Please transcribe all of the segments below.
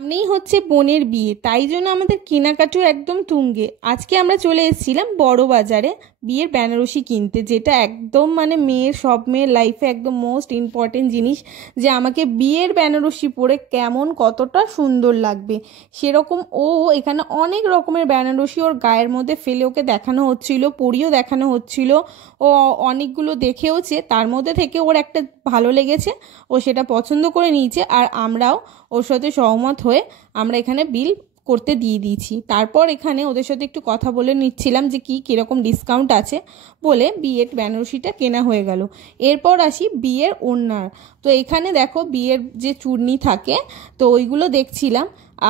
সামনেই হচ্ছে বোনের বিয়ে, তাই জন্য আমাদের কেনাকাটাও একদম তুঙ্গে। আজকে আমরা চলে এসেছিলাম বড় বাজারে বিয়ের বেনারসি কিনতে, যেটা একদম সব মেয়ের লাইফে একদম মোস্ট ইম্পর্টেন্ট জিনিস, যে আমাকে বিয়ের বেনারসি পরে কেমন কতটা সুন্দর লাগবে সেরকম। ও এখানে অনেক রকমের বেনারসি ওর গায়ের মধ্যে ফেলে ওকে দেখানো হচ্ছিল, পরিও দেখানো হচ্ছিল। ও অনেকগুলো দেখেওছে, তার মধ্যে থেকে ওর একটা ভালো লেগেছে, ও সেটা পছন্দ করে নিয়েছে। আর আমরাও ওর সাথে সহমত হয়ে আমরা এখানে বিল করতে দিয়ে দিয়েছি। তারপর এখানে ওদের সাথে একটু কথা বলে নিচ্ছিলাম যে কীরকম ডিসকাউন্ট আছে বলে বিয়ের বেনারসিটা কেনা হয়ে গেল। এরপর আসি বিয়ের ওড়নার। তো এখানে দেখো বিয়ের যে চূর্ণি থাকে, তো ওইগুলো দেখছিলাম।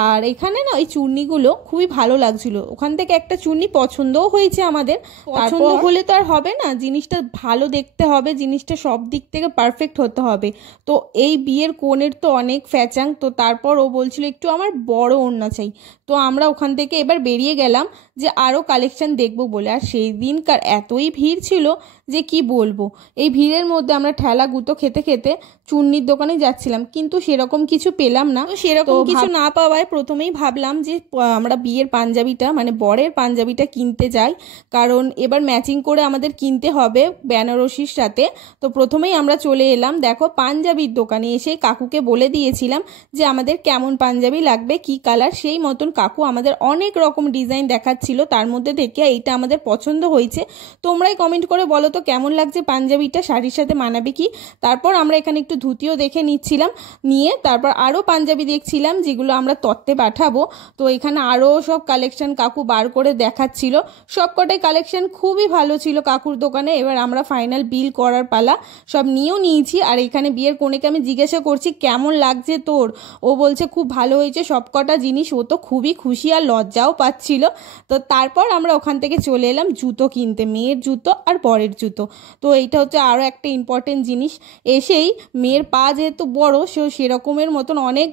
আর এখানে না ওই চূর্ণিগুলো খুবই ভালো লাগছিল। ওখান থেকে একটা চূর্ণি পছন্দও হয়েছে আমাদের। পছন্দ হলে তো আর হবে না, জিনিসটা ভালো দেখতে হবে, জিনিসটা সব দিক থেকে পারফেক্ট হতে হবে। তো এই বিয়ের কোণের তো অনেক ফ্যাচাং, তো তারপর ও বলছিল একটু আমার বড় ওড়না চাই। তো আমরা ওখান থেকে এবার বেরিয়ে গেলাম যে আরও কালেকশন দেখবো বলে। আর সেই দিনকার এতই ভিড় ছিল যে কি বলবো। এই ভিড়ের মধ্যে আমরা ঠেলা গুঁতো খেতে খেতে চূর্ণির দোকানে যাচ্ছিলাম, কিন্তু সেরকম কিছু পেলাম না। সেরকম কিছু না পাওয়ায় প্রথমেই ভাবলাম যে আমরা বিয়ের পাঞ্জাবিটা বরের পাঞ্জাবিটা কিনতে যাই, কারণ এবার ম্যাচিং করে আমাদের কিনতে হবে বেনারসির সাথে। তো প্রথমেই আমরা চলে এলাম দেখো পাঞ্জাবির দোকানে। এসে কাকুকে বলে দিয়েছিলাম যে আমাদের কেমন পাঞ্জাবি লাগবে, কি কালার, সেই মতন কাকু আমাদের অনেক রকম ডিজাইন দেখাচ্ছিল। তার মধ্যে থেকে এইটা আমাদের পছন্দ হয়েছে। তোমরাই কমেন্ট করে বলো তো কেমন লাগছে পাঞ্জাবিটা, শাড়ির সাথে মানাবে কি। তারপর আমরা এখানে একটু ধুতিও দেখে নিচ্ছিলাম, নিয়ে তারপর আরও পাঞ্জাবি দেখছিলাম যেগুলো আমরা তত্ত্বে পাঠাবো। তো এখানে আরও সব কালেকশন কাকু বার করে দেখাচ্ছিল। সবকটাই কালেকশন খুবই ভালো ছিল কাকুর দোকানে। এবার আমরা ফাইনাল বিল করার পালা, সব নিয়েও নিয়েছি। আর এখানে বিয়ের কনেকে আমি জিজ্ঞাসা করছি কেমন লাগছে তোর, ও বলছে খুব ভালো হয়েছে সবকটা জিনিস। ও তো খুবই খুশি আর লজ্জাও পাচ্ছিল। তো তারপর আমরা ওখান থেকে চলে এলাম জুতো কিনতে, মেয়ের জুতো আর বরের জুতো। তো এইটা হচ্ছে আরও একটা ইম্পর্টেন্ট জিনিস। এসেই মেয়ের পা যেহেতু বড়, সেরকমের মতন অনেক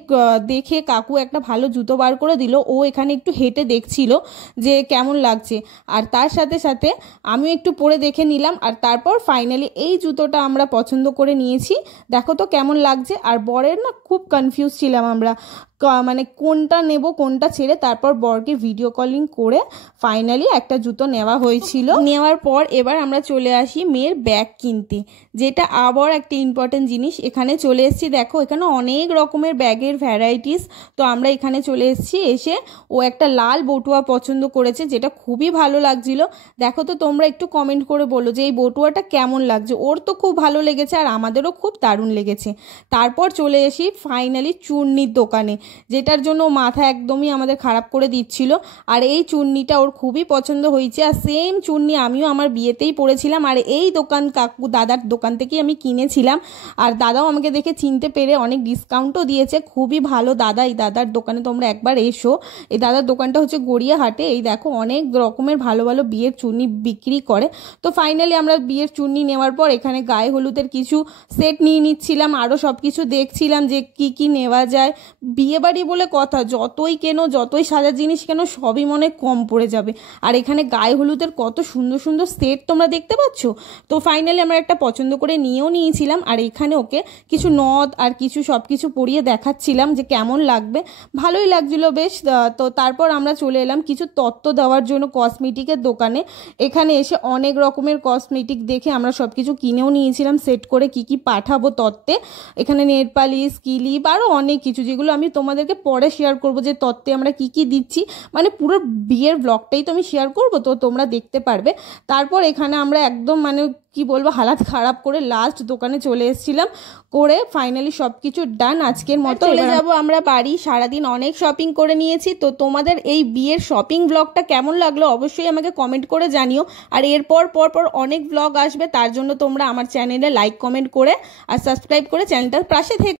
দেখে কাকু একটা ভালো জুতো বার করে দিল। ও এখানে একটু হেঁটে দেখছিল যে কেমন লাগছে, আর তার সাথে সাথে আমিও একটু পরে দেখে নিলাম। আর তারপর ফাইনালি এই জুতোটা আমরা পছন্দ করে নিয়েছি। দেখো তো কেমন লাগছে। আর বরের না খুব কনফিউজ ছিলাম আমরা, কোনটা নেব কোনটা ছেড়ে। তারপর বরকে ভিডিও কলিং করে ফাইনালি একটা জুতো নেওয়া হয়েছিল। নেওয়ার পর এবার আমরা চলে আসি মেয়ের ব্যাগ কিনতে, যেটা আবার একটা ইম্পর্টেন্ট জিনিস। এখানে চলে এসেছি, দেখো এখানে অনেক রকমের ব্যাগের ভ্যারাইটিস। তো আমরা এখানে চলে এসেছি। এসে ও একটা লাল বটুয়া পছন্দ করেছে, যেটা খুবই ভালো লাগছিল। দেখো তো তোমরা একটু কমেন্ট করে বলো যে এই বটুয়াটা কেমন লাগছে। ওর তো খুব ভালো লেগেছে আর আমাদেরও খুব দারুণ লেগেছে। তারপর চলে এসি ফাইনালি চূর্ণির দোকানে, যেটার জন্য মাথা একদমই আমাদের খারাপ করে দিচ্ছিল। আর এই চূর্ণিটা ওর খুবই পছন্দ হয়েছে। আর সেম চূর্ণি আমিও আমার বিয়েতেই পরেছিলাম। আর এই দোকান কাকু দাদার দোকান থেকেই আমি কিনেছিলাম। আর দাদাও আমাকে দেখে চিনতে পেরে অনেক ডিসকাউন্টও দিয়েছে, খুবই ভালো দাদা। এই দাদার দোকানে তোমরা একবার এসো। এই দাদার দোকানটা হচ্ছে গড়িয়াহাটে। এই দেখো অনেক রকমের ভালো ভালো বিয়ের চূর্ণি বিক্রি করে। তো ফাইনালি আমরা বিয়ের চূর্ণি নেওয়ার পর এখানে গায়ে হলুদের কিছু সেট নিয়ে নিচ্ছিলাম, আরও সব কিছু দেখছিলাম যে কি নেওয়া যায়। বিয়ে বাড়ি বলে কথা, যতই কেনো যতই সাজার জিনিস কেনো সবই মনে কম পড়ে যাবে। আর এখানে গায়ে হলুদের কত সুন্দর সুন্দর সেট তোমরা দেখতে পাচ্ছ। তো ফাইনালি আমরা একটা পছন্দ করে নিয়েও নিয়েছিলাম। আর এখানে ওকে কিছু নথ আর কিছু সব কিছু পরিয়ে দেখাচ্ছিলাম যে কেমন লাগবে, ভালোই লাগছিল বেশ। তো তারপর আমরা চলে এলাম কিছু তত্ত্ব দেওয়ার জন্য কসমেটিকের দোকানে। এখানে এসে অনেক রকমের কসমেটিক দেখে আমরা সব কিছু কিনেও নিয়েছিলাম সেট করে, কি পাঠাবো তত্ত্বে। এখানে নেল পালিশ, ক্লিপ আরও অনেক কিছু, যেগুলো আমি তোমাদেরকে পরে শেয়ার করবো যে তত্ত্বে আমরা কি দিচ্ছি। পুরো বিয়ের ব্লগটাই তো আমি শেয়ার করবো, তো তোমরা দেখতে পারবে। তারপর এখানে আমরা একদম কি বলবো হালাত খারাপ করে লাস্ট দোকানে চলে এসেছিলাম করে ফাইনালি সব কিছু ডান। আজকের মতো চলে যাবো আমরা বাড়ি। সারাদিন অনেক শপিং করে নিয়েছি। তো তোমাদের এই বিয়ের শপিং ব্লগটা কেমন লাগলো অবশ্যই আমাকে কমেন্ট করে জানিও। আর এরপর পর অনেক ব্লগ আসবে, তার জন্য তোমরা আমার চ্যানেলে লাইক কমেন্ট করে আর সাবস্ক্রাইব করে চ্যানেলটার পাশে থেকে